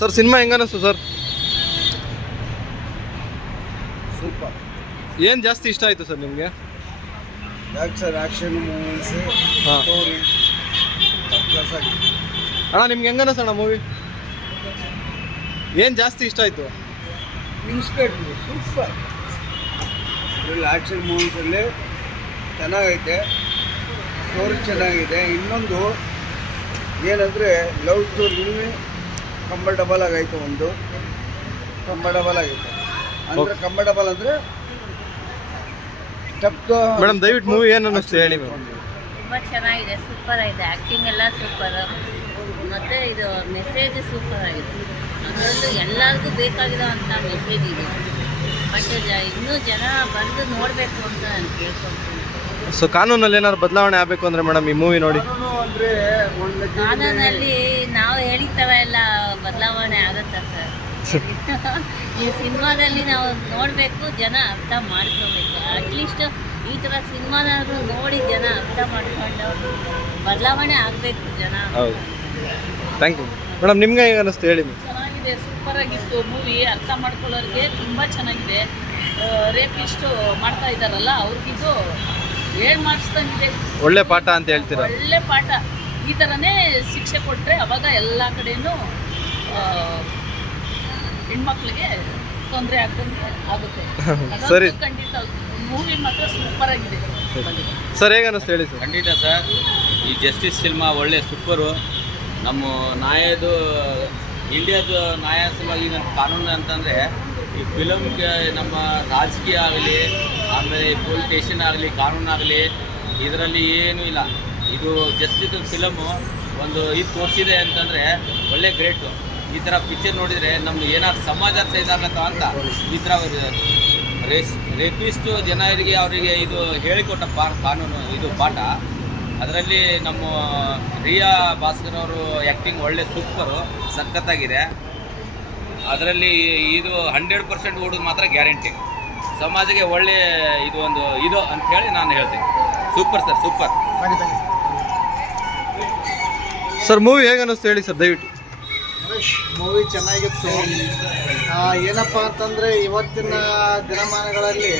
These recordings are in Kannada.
ಸರ್ ಸಿನಿಮಾ ಹೆಂಗನಿಸ್ತು ಸರ್? ಸೂಪರ್. ಏನು ಜಾಸ್ತಿ ಇಷ್ಟ ಆಯಿತು ಸರ್ ನಿಮಗೆ? ಆ್ಯಕ್ಷನ್ ಮೂವೀಸ್ ಹಾಂ ಸ್ಟೋರಿ ಪ್ಲಸ್ ಆಗಿ. ಅಣ್ಣ ನಿಮ್ಗೆ ಹೆಂಗನಿಸೋಣ ಮೂವಿ? ಏನು ಜಾಸ್ತಿ ಇಷ್ಟ ಆಯಿತು? Inspector super. ಇದರಲ್ಲಿ ಆ್ಯಕ್ಷನ್ ಮೂವೀಸಲ್ಲಿ ಚೆನ್ನಾಗೈತೆ, ಸ್ಟೋರಿ ಚೆನ್ನಾಗಿದೆ. ಇನ್ನೊಂದು ಏನಂದರೆ ಲವ್ ಸ್ಟೋರಿ ಕಂಫರ್ಟಬಲ್ ಆಗೈತೆ. ಒಂದು ಕಂಫರ್ಟಬಲ್ ಆಗೈತೆ ಅಂದರೆ ಕಂಫರ್ಟಬಲ್ ಅಂದರೆ ಮೇಡಮ್ ದಯವಿಟ್ಟು ಮೂವಿ ಏನು ಅನ್ನಿಸ್ತು ಹೇಳಿ ಮೇಡಮ್. ತುಂಬ ಚೆನ್ನಾಗಿದೆ, ಸೂಪರ್ ಆಗಿದೆ. ಆ್ಯಕ್ಟಿಂಗ್ ಎಲ್ಲ ಸೂಪರ್, ಮತ್ತು ಇದು ಮೆಸೇಜ್ ಸೂಪರ್ ಆಗಿದೆ. ಅದರಲ್ಲೂ ಎಲ್ಲರಿಗೂ ಬೇಕಾಗಿರೋವಂಥ ಮೆಸೇಜ್ ಇದೆ. ಬಟ್ ಇನ್ನೂ ಜನ ಬಂದು ನೋಡಬೇಕು ಅಂತ ನಾನು ಕೇಳ್ಕೊಳ್ತೀನಿ. ಸೊ ಕಾನೂನಲ್ಲಿ ಏನಾದ್ರು ಬದಲಾವಣೆ ಆಗಬೇಕು ಅಂದರೆ ಮೇಡಮ್ ಈ ಮೂವಿ ನೋಡಿ. ಅಂದರೆ ಕಾನೂನಲ್ಲಿ ನಾವು ಹೇಳಿದ ಥರ ಎಲ್ಲ ಬದಲಾವಣೆ ಆಗುತ್ತಾ ಸರ್? ಈ ಸಿನಿಮಾದಲ್ಲಿ ನಾವು ನೋಡಬೇಕು, ಜನ ಅರ್ಥ ಮಾಡ್ಕೋಬೇಕು. ಅಟ್ಲೀಸ್ಟ್ ಈ ಥರ ಸಿನಿಮಾನಾದರೂ ನೋಡಿ ಜನ ಅರ್ಥ ಮಾಡ್ಕೊಂಡು ಬದಲಾವಣೆ ಆಗಬೇಕು ಜನ. ಹೌದು, ಥ್ಯಾಂಕ್ ಯು ಮೇಡಮ್. ನಿಮ್ಗೆ ಹೇಗೆ ಅನ್ನಿಸ್ತು ಹೇಳಿ ಮೇಡಮ್? ಚೆನ್ನಾಗಿದೆ, ಸೂಪರಾಗಿತ್ತು ಮೂವಿ. ಅರ್ಥ ಮಾಡ್ಕೊಳ್ಳೋರಿಗೆ ತುಂಬ ಚೆನ್ನಾಗಿದೆ. ರೇಪಿಸ್ಟು ಮಾಡ್ತಾ ಇದ್ದಾರಲ್ಲ ಅವ್ರಿಗಿದು ಹೇಳಿ ಮಾಡಿಸ್ದಂಗಿದೆ. ಒಳ್ಳೆ ಪಾಠ ಅಂತ ಹೇಳ್ತೀರಾ? ಒಳ್ಳೆ ಪಾಠ. ಈ ಥರನೇ ಶಿಕ್ಷೆ ಕೊಟ್ಟರೆ ಅವಾಗ ಎಲ್ಲ ಕಡೆಯೂ ಹೆಣ್ಮಕ್ಳಿಗೆ ತೊಂದರೆ ಆಗ್ದಂಗೆ ಆಗುತ್ತೆ. ಸರಿ. ಖಂಡಿತ ಮೂವಿ ಮಾತ್ರ ಸೂಪರಾಗಿದೆ. ಸರ್ ಹೇಗೆ ಅನ್ನಿಸ್ತು ಹೇಳಿ ಸರ್? ಖಂಡಿತ ಸರ್, ಈ ಜಸ್ಟಿಸ್ ಸಿನಿಮಾ ಒಳ್ಳೆ ಸೂಪರು. ನಮ್ಮ ನ್ಯಾಯದು ಇಂಡಿಯಾದ ನ್ಯಾಯ ಸಲುವಾಗಿ ನಮ್ಮ ಕಾನೂನು ಅಂತಂದರೆ ಈ ಫಿಲಮ್ಗೆ ನಮ್ಮ ರಾಜಕೀಯ ಆಗಲಿ, ಆಮೇಲೆ ಪೊಲೀಸ್ ಸ್ಟೇಷನ್ ಆಗಲಿ, ಕಾನೂನಾಗಲಿ, ಇದರಲ್ಲಿ ಏನೂ ಇಲ್ಲ. ಇದು ಜಸ್ಟಿಸ್ ಫಿಲಮು ಒಂದು ಇದು ತೋರಿಸಿದೆ ಅಂತಂದರೆ ಒಳ್ಳೆ ಗ್ರೇಟು. ಈ ಥರ ಪಿಕ್ಚರ್ ನೋಡಿದರೆ ನಮ್ದು ಏನಾದ್ರು ಸಮಾಜ ಇದಾಗತ್ತೋ ಅಂತ ಈ ಥರ ರೇಪಿಸ್ಟು ಜನರಿಗೆ ಅವರಿಗೆ ಇದು ಹೇಳಿಕೊಟ್ಟ ಕಾನೂನು ಇದು ಪಾಠ. ಅದರಲ್ಲಿ ನಮ್ಮ ರಿಯಾ ಭಾಸ್ಕರ್ ಅವರು ಆ್ಯಕ್ಟಿಂಗ್ ಒಳ್ಳೆ ಸೂಪರು, ಸಖತ್ತಾಗಿದೆ. ಅದರಲ್ಲಿ ಇದು 100% ಓಡೋದು ಮಾತ್ರ ಗ್ಯಾರಂಟಿ. ಸಮಾಜಕ್ಕೆ ಒಳ್ಳೆ ಇದು ಒಂದು ಇದು ಅಂಥೇಳಿ ನಾನು ಹೇಳ್ತೀನಿ. Super sir, super. Sir movie ಹೇಗೆ ಅನ್ನಿಸ್ತು ಹೇಳಿ ಸರ್ ದಯವಿಟ್ಟು? ಮೂವಿ ಚೆನ್ನಾಗಿತ್ತು. ಏನಪ್ಪ ಅಂತಂದರೆ ಇವತ್ತಿನ ದಿನಮಾನಗಳಲ್ಲಿ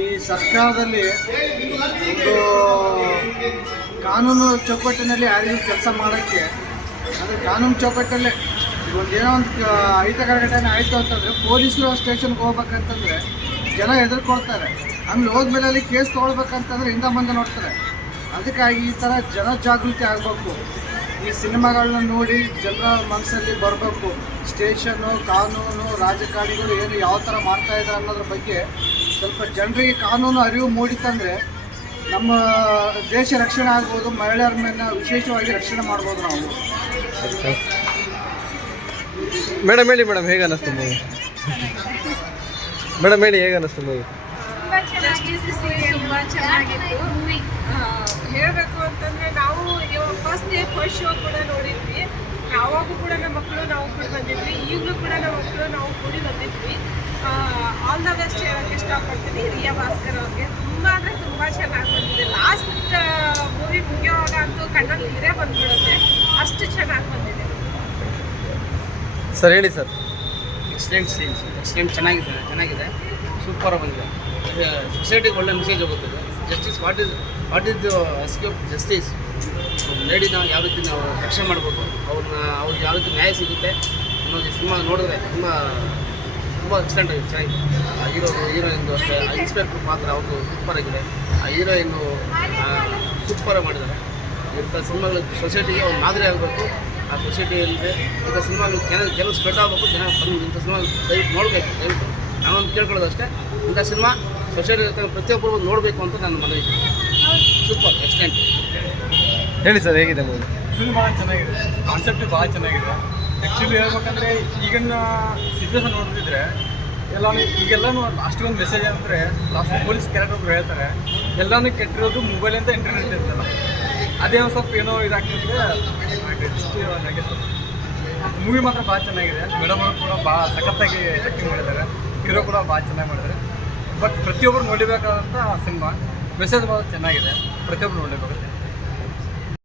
ಈ ಸರ್ಕಾರದಲ್ಲಿ ಒಂದು ಕಾನೂನು ಚೌಕಟ್ಟಿನಲ್ಲಿ ಯಾರಿಗೂ ಕೆಲಸ ಮಾಡೋಕ್ಕೆ, ಅಂದರೆ ಕಾನೂನು ಚೌಕಟ್ಟಲ್ಲೇ ಒಂದೇನೋ ಒಂದು ಅಹಿತಕರ ಘಟನೆ ಆಯಿತು ಅಂತಂದರೆ ಪೊಲೀಸರು ಸ್ಟೇಷನ್ಗೆ ಹೋಗ್ಬೇಕಂತಂದರೆ ಜನ ಹೆದರ್ಕೊಳ್ತಾರೆ. ಆಮೇಲೆ ಹೋದ್ಮೇಲೆ ಅಲ್ಲಿ ಕೇಸ್ ತೊಗೊಳ್ಬೇಕಂತಂದರೆ ಹಿಂದೆ ಮುಂದೆ ನೋಡ್ತಾರೆ. ಅದಕ್ಕಾಗಿ ಈ ಥರ ಜನ ಜಾಗೃತಿ ಆಗಬೇಕು. ಈ ಸಿನಿಮಾಗಳನ್ನ ನೋಡಿ ಜನರ ಮನಸ್ಸಲ್ಲಿ ಬರಬೇಕು. ಸ್ಟೇಷನ್ನು, ಕಾನೂನು, ರಾಜಕಾರಣಿಗಳು ಏನು ಯಾವ ಥರ ಮಾಡ್ತಾಯಿದ್ದಾರೆ ಅನ್ನೋದ್ರ ಬಗ್ಗೆ ಸ್ವಲ್ಪ ಜನರಿಗೆ ಕಾನೂನು ಅರಿವು ಮೂಡಿತಂದರೆ ನಮ್ಮ ದೇಶ ರಕ್ಷಣೆ ಆಗ್ಬೋದು. ಮಹಿಳೆಯರ ಮೇಲೆ ವಿಶೇಷವಾಗಿ ರಕ್ಷಣೆ ಮಾಡ್ಬೋದು ನಾವು. ಮೇಡಮ್ ಹೇಳಿ ಮೇಡಮ್, ಹೇಗೆ ಅನ್ನಿಸ್ತು ಮೂವಿ? ಮೇಡಮ್ ಹೇಳಿ, ಹೇಗೆ ಅನ್ನಿಸ್ತು ಮೂವಿ? ತುಂಬ ಚೆನ್ನಾಗಿತ್ತು. ಹೇಳಬೇಕು ಅಂತಂದರೆ ನಾವು ಫಸ್ಟ್ ಶೋ ಕೂಡ ನೋಡಿದ್ವಿ. ಆವಾಗೂ ಕೂಡ ನಮ್ಮ ಮಕ್ಕಳು ನಾವು ಕೂಡ ಬಂದಿದ್ವಿ. ಈಗಲೂ ಕೂಡ ನಮ್ಮ ಮಕ್ಕಳು ನಾವು ಕೂಡಿ ಬಂದಿದ್ವಿ. ಆಲ್ ದ ಬೆಸ್ಟ್ ಹೇಳೋಕ್ಕೆ ಇಷ್ಟಪಡ್ತೀನಿ ರಿಯಾ ಭಾಸ್ಕರ್ ಅವ್ರಿಗೆ. ತುಂಬ ಅಂದರೆ ತುಂಬ ಚೆನ್ನಾಗಿ ಬಂದಿದೆ. ಲಾಸ್ಟ್ ಮೂವಿ ಮುಗಿಯೋವಾಗ ಅಂತೂ ಕಣ್ಣಲ್ಲಿ ನೀರೇ ಬಂದ್ಬಿಡುತ್ತೆ, ಅಷ್ಟು ಚೆನ್ನಾಗಿ ಬಂದಿದೆ. ಸರ್ ಹೇಳಿ ಸರ್. ಎಕ್ಸ್ಟೆಂಟ್ ಚೆನ್ನಾಗಿದೆ, ಸೂಪರ್ ಬಂದಿದೆ. ಸೊಸೈಟಿಗೆ ಒಳ್ಳೆ ಮೆಸೇಜ್ ಹೋಗುತ್ತದೆ. Justice what is escape justice. ಲೇಡಿನ ಯಾವ ರೀತಿ ನಾವು ರಕ್ಷಣೆ ಮಾಡಬೇಕು, ಅವ್ರಿಗೆ ಯಾವ ರೀತಿ ನ್ಯಾಯ ಸಿಗುತ್ತೆ ಅನ್ನೋದು ಸಿನಿಮಾ ನೋಡಿದ್ರೆ ತುಂಬ ಎಕ್ಸ್ಟೆಂಟ್ ಆಗಿದೆ, ಚೆನ್ನಾಗಿದೆ. ಹೀರೋಯಿನ್ದು ಅಷ್ಟೇ, ಇನ್ಸ್ಪೆಕ್ಟ್ರ್ ಪಾತ್ರ ಅವ್ರದ್ದು ಸೂಪರ್ ಆಗಿದೆ. ಆ ಹೀರೋಯಿನ್ನು ಸೂಪರ್ ಮಾಡಿದ್ದಾರೆ. ಇಂಥ ಸಿನಿಮಾಗಳು ಸೊಸೈಟಿಗೆ ಒಂದು ಮಾದರಿ ಆಗಬೇಕು. ಆ ಸೊಸೈಟಿಯಲ್ಲಿ ಇಂಥ ಸಿನಿಮಾಗಳು ಕೆಲವು ಸ್ಪ್ರೆಡ್ ಆಗಬೇಕು. ಜನ ಬಂದು ಇಂಥ ಸಿನಿಮಾ ದಯವಿಟ್ಟು ನೋಡಬೇಕು. ದಯವಿಟ್ಟು ನಾನೊಂದು ಕೇಳ್ಕೊಳ್ಳೋದು ಅಷ್ಟೇ, ಇಂಥ ಸಿನಿಮಾ ಸೊಸೈಟಿ ಪ್ರತಿಯೊಬ್ಬರು ನೋಡಬೇಕು ಅಂತ ನನ್ನ ಮನವಿ. Super extent. ಹೇಳಿ ಸರ್, ಹೇಗಿದೆ ಮೂವಿ? ಫಿಲ್ಮ್ ಭಾಳ ಚೆನ್ನಾಗಿದೆ, ಕಾನ್ಸೆಪ್ಟ್ ಭಾಳ ಚೆನ್ನಾಗಿದೆ. ಆ್ಯಕ್ಚುಲಿ ಹೇಳ್ಬೇಕಂದ್ರೆ ಈಗಿನ ಸಿಚುವೇಶನ್ ನೋಡಿದ್ರೆ ಈಗೆಲ್ಲನೂ ಅಷ್ಟೊಂದು ಮೆಸೇಜ್ ಅಂದರೆ ಲಾಸ್ಟ್ ಪೊಲೀಸ್ ಕ್ಯಾರೆಕ್ಟರ್ ಒಬ್ರು ಹೇಳ್ತಾರೆ ಎಲ್ಲನೂ ಕೆಟ್ಟಿರೋದು ಮೊಬೈಲಿಂದ ಇಂಟರ್ನೆಟ್ ಇರ್ತಲ್ಲ. ಅದೇ ಒಂದು ಸ್ವಲ್ಪ ಏನೋ ಇದಾಗ್ತಿದ್ರೆ ಹಾಗೆ ಸ್ವಲ್ಪ ಮೂವಿ ಮಾತ್ರ ಭಾಳ ಚೆನ್ನಾಗಿದೆ. ಮೇಡಮ್ ಅವರು ಕೂಡ ಭಾಳ ಸಖತ್ತಾಗಿ ಆ್ಯಕ್ಟಿಂಗ್ ಮಾಡಿದ್ದಾರೆ. ಹೀರೋ ಕೂಡ ಭಾಳ ಚೆನ್ನಾಗಿ ಮಾಡಿದ್ದಾರೆ. ಬಟ್ ಪ್ರತಿಯೊಬ್ಬರು ನೋಡಬೇಕಾದಂಥ ಸಿನಿಮಾ. ಮೆಸೇಜ್ ಭಾಳ ಚೆನ್ನಾಗಿದೆ, ಪ್ರತಿಯೊಬ್ಬರು ನೋಡಬೇಕಾಗುತ್ತೆ.